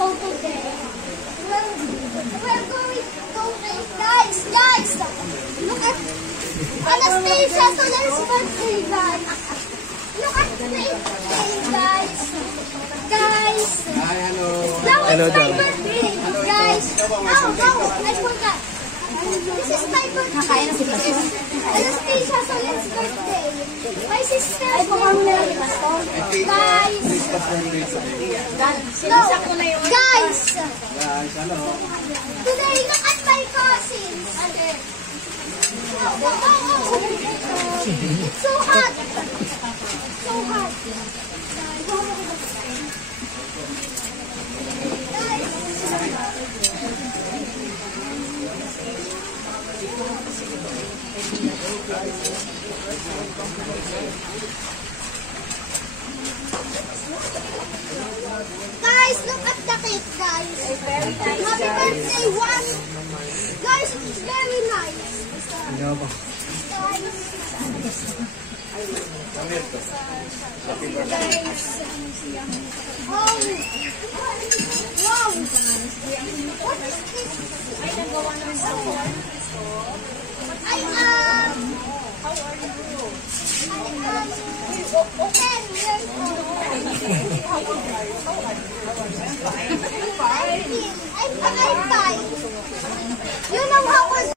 So today, we're going to make, guys, look at Anastasia Solen's birthday, guys. Look at the birthday, guys. Hi, hello. Now it's my birthday, guys. I forgot. This is my birthday. This is Anastasia Solen's birthday. My sister. Guys. No, guys. Today, look at my cousins. It's so hot. So hot. Guys, look at the cake, guys. It's very nice. Happy birthday, one. Guys, it's very nice. Oh, wow. What is this? How are you? I am 10 years old. I'm 5. You know how